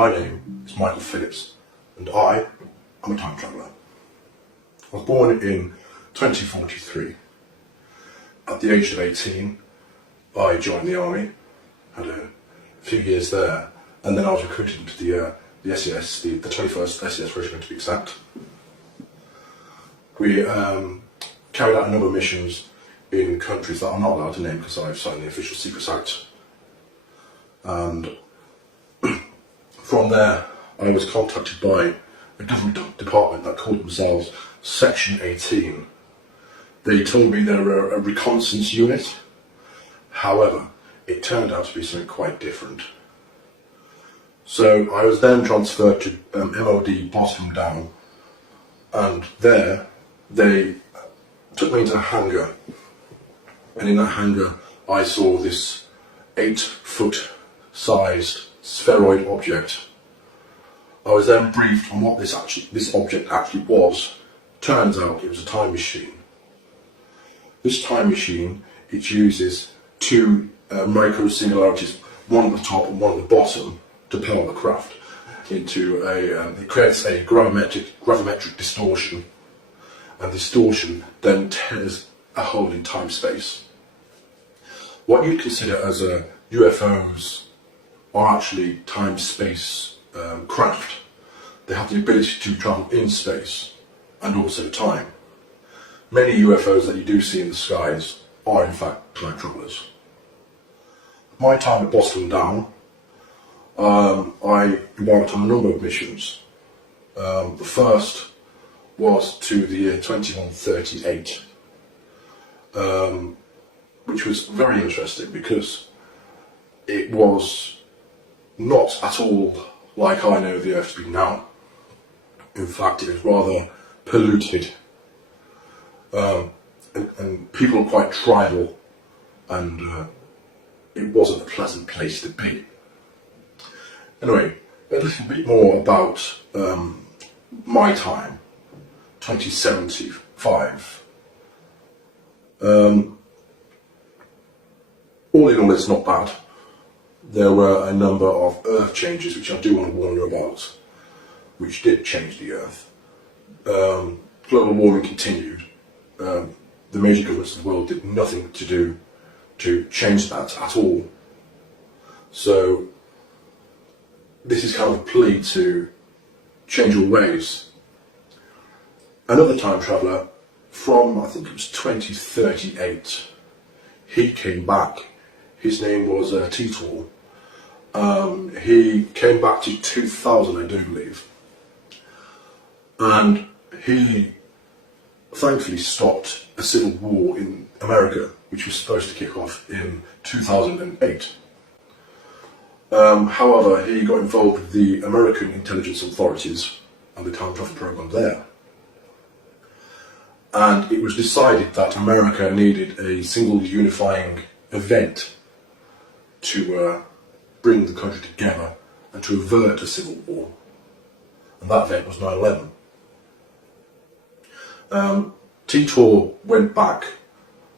my name is Michael Phillips, and I am a time traveller. I was born in 2043. At the age of 18, I joined the army, had a few years there, and then I was recruited into the SES, the 21st SES Regiment to be exact. We carried out a number of missions in countries that I'm not allowed to name because I've signed the Official Secrets Act. And from there, I was contacted by a government department that called themselves Section 18. They told me they were a reconnaissance unit. However, it turned out to be something quite different. So I was then transferred to MOD Bottom Down, and there they took me into a hangar, and in that hangar I saw this 8-foot sized spheroid object. I was then briefed on what this object actually was. Turns out it was a time machine. This time machine, it uses two micro singularities, one at the top and one at the bottom, to power the craft into it creates a gravimetric distortion, and distortion then tears a hole in time-space. What you'd consider as UFOs are actually time-space craft. They have the ability to travel in space and also time. Many UFOs that you do see in the skies are in fact time travelers. My time at Boston Down, I embarked on a number of missions. The first was to the year 2138, which was very interesting because it was not at all like I know the Earth to be now. In fact, it was rather polluted, and people were quite tribal, and it wasn't a pleasant place to be. Anyway, a little bit more about my time, 2075. All in all, it's not bad. There were a number of Earth changes which I do want to warn you about, which did change the Earth. Global warming continued. The major governments of the world did nothing to change that at all. So this is kind of a plea to change your ways. Another time traveller from, I think it was 2038, he came back. His name was Titor. He came back to 2000, I do believe. And he thankfully stopped a civil war in America, which was supposed to kick off in 2008. However, he got involved with the American intelligence authorities and the time travel program there. And it was decided that America needed a single unifying event to bring the country together and to avert a civil war. And that event was 9/11. Titor went back,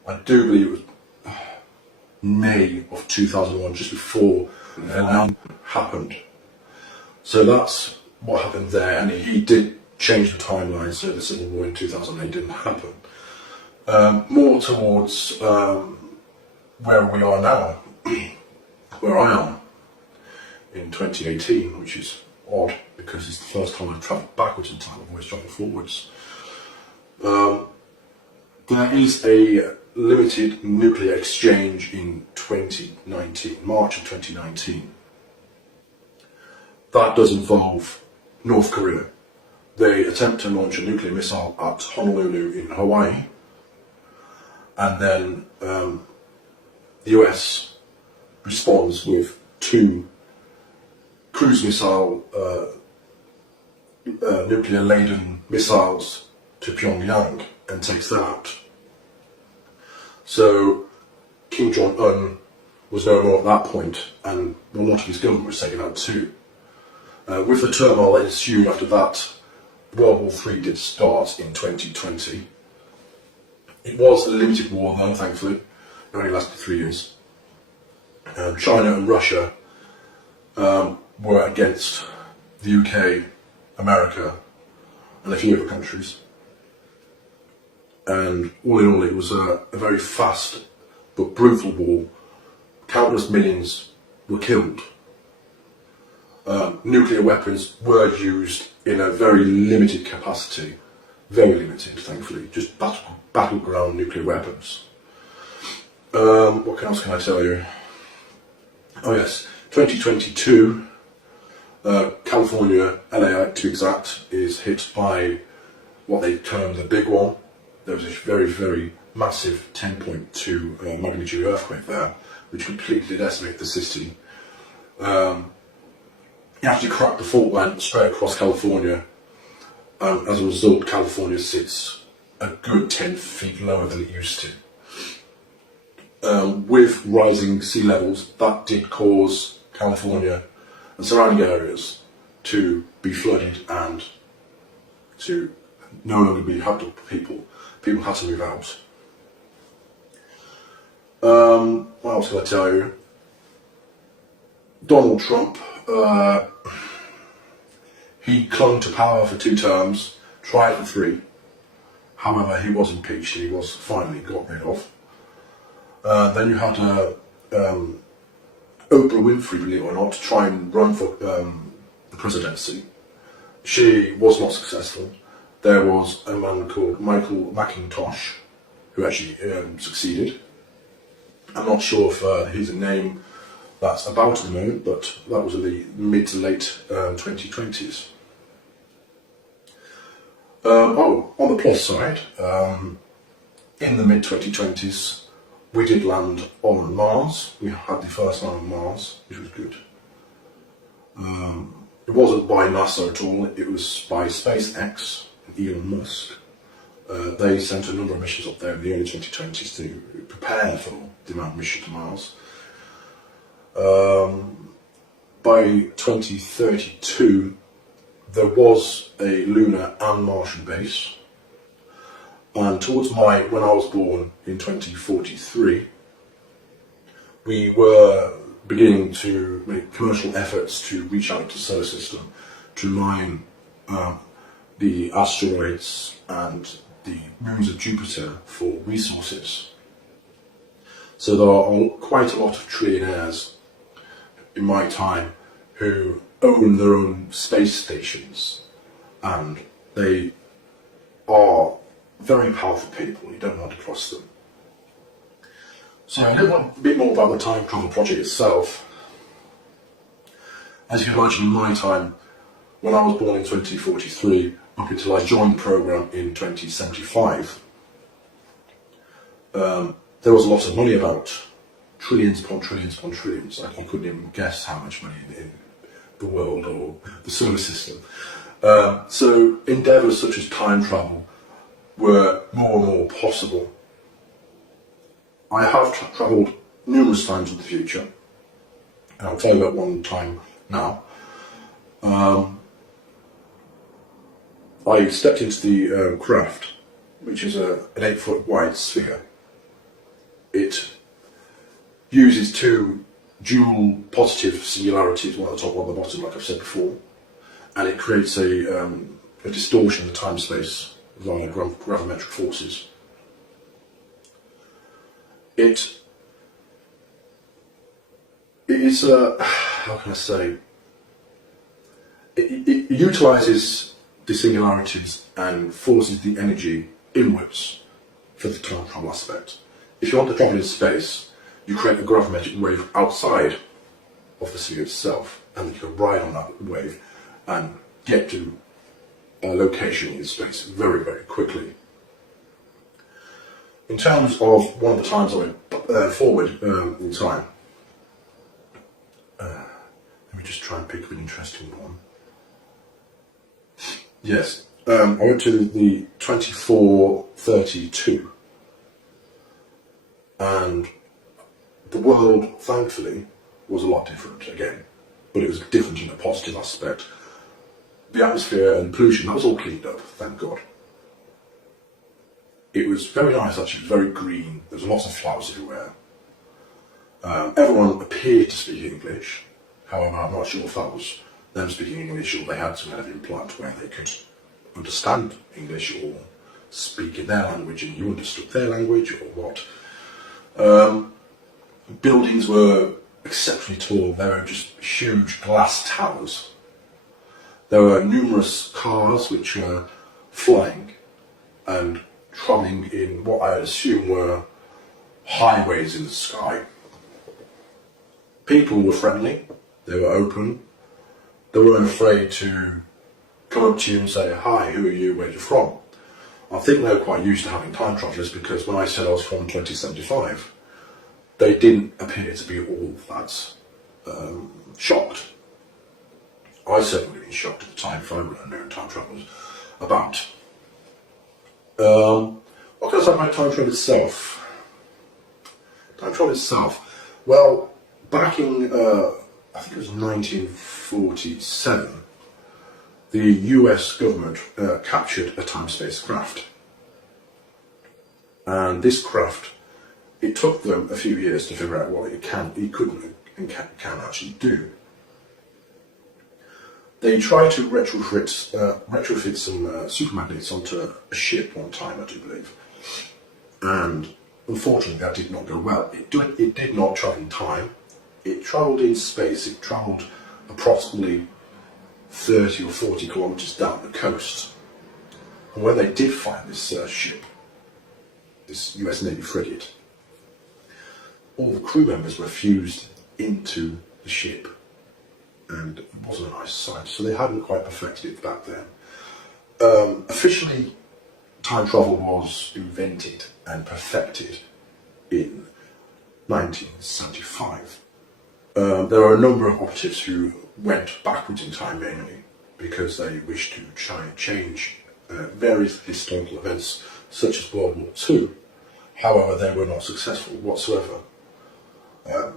I do believe it was May of 2001, just before that happened. So that's what happened there, and he did change the timeline, so the civil war in 2008 didn't happen. More towards where we are now, where I am in 2018, which is odd because it's the first time I've travelled backwards in time. I've always travelled forwards. There is a limited nuclear exchange in 2019, March of 2019. That does involve North Korea. They attempt to launch a nuclear missile at Honolulu in Hawaii, and then the US responds with 2 cruise missile nuclear-laden missiles to Pyongyang and takes that out. So Kim Jong-un was no more at that point, and a lot of his government was taken out too. With the turmoil that ensued after that, World War III did start in 2020. It was a limited war though, thankfully. It only lasted 3 years. China and Russia were against the UK, America, and a few other countries. And all in all, it was a very fast but brutal war. Countless millions were killed. Nuclear weapons were used in a very limited capacity. Very limited, thankfully. Just battleground nuclear weapons. What else can I tell you? Oh yes, 2022, California, LA to be exact, is hit by what they term the big one. There was a very, very massive 10.2 magnitude earthquake there, which completely decimated the city. It actually cracked the fault line straight across California. As a result, California sits a good 10 feet lower than it used to. With rising sea levels, that did cause California and surrounding areas to be flooded and to no longer be habitable for people. People had to move out. What else can I tell you? Donald Trump, he clung to power for 2 terms, tried for 3. However, he was impeached, he was finally got rid of. Then you had Oprah Winfrey, believe it or not, to try and run for the presidency. She was not successful. There was a man called Michael McIntosh who actually succeeded. I'm not sure if he's a name that's about at the moment, but that was in the mid to late 2020s. On the plus side, in the mid 2020s, we did land on Mars. We had the first land on Mars, which was good. It wasn't by NASA at all, it was by SpaceX, Elon Musk. They sent a number of missions up there in the early 2020s to prepare for the manned mission to Mars. By 2032, there was a lunar and Martian base. And towards when I was born in 2043, we were beginning to make commercial efforts to reach out to the solar system, to mine the asteroids and the moons of Jupiter for resources. So there are quite a lot of trillionaires in my time who own their own space stations, and they are very powerful people. You don't want to trust them. So a bit more about the time travel project itself. As you can imagine, in my time, when I was born in 2043, up until I joined the program in 2075, there was a lot of money about. Trillions upon trillions upon trillions. I couldn't even guess how much money in the world or the solar system. So endeavours such as time travel were more and more possible. I have travelled numerous times in the future, and I'll tell you about one time now. I stepped into the craft, which is an 8-foot wide sphere. It uses 2 dual positive singularities, one at the top, one at the bottom, like I've said before, and it creates a distortion of time-space via gravimetric forces. It is how can I say? It utilises the singularities and forces the energy inwards for the time travel aspect. If you want to travel in space, you create a gravimetric wave outside of the sphere itself, and you can ride on that wave and get to a location in space very, very quickly. In terms of one of the times I went forward in time, let me just try and pick an interesting one. Yes, I went to the 2432, and the world, thankfully, was a lot different again, but it was different in a positive aspect. The atmosphere and pollution, that was all cleaned up, thank God. It was very nice actually, very green, there was lots of flowers everywhere. Everyone appeared to speak English. However, I'm not sure if that was them speaking English or they had some kind of implant where they could understand English or speak in their language and you understood their language or what. Buildings were exceptionally tall. There were just huge glass towers. There were numerous cars which were flying and travelling in what I assume were highways in the sky. People were friendly, they were open, they weren't afraid to come up to you and say, "Hi, who are you, where are you from?" I think they were quite used to having time travellers, because when I said I was from 2075, they didn't appear to be all that shocked. I certainly would have been shocked at the time if I would have known time travel was about. What can I say about time travel itself? Time travel itself. Well, back in, I think it was 1947, the US government captured a time-space craft. And this craft, it took them a few years to figure out what it couldn't and can actually do. They tried to retrofit some super magnets onto a ship one time, I do believe. And unfortunately that did not go well. It did not travel in time. It travelled in space. It travelled approximately 30 or 40 kilometres down the coast. And when they did find this ship, this US Navy frigate, all the crew members were fused into the ship, and it wasn't a nice sight, so they hadn't quite perfected it back then. Officially, time travel was invented and perfected in 1975. There are a number of operatives who went backwards in time mainly because they wished to try and change various historical events such as World War II. However, they were not successful whatsoever.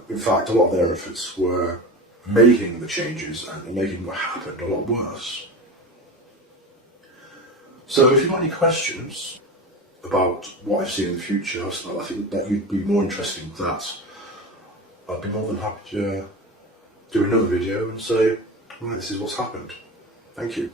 In fact, a lot of their efforts were making the changes and making what happened a lot worse. So if you've got any questions about what I see in the future, so I think that you'd be more interested in that, I'd be more than happy to do another video and say, right, this is what's happened. Thank you.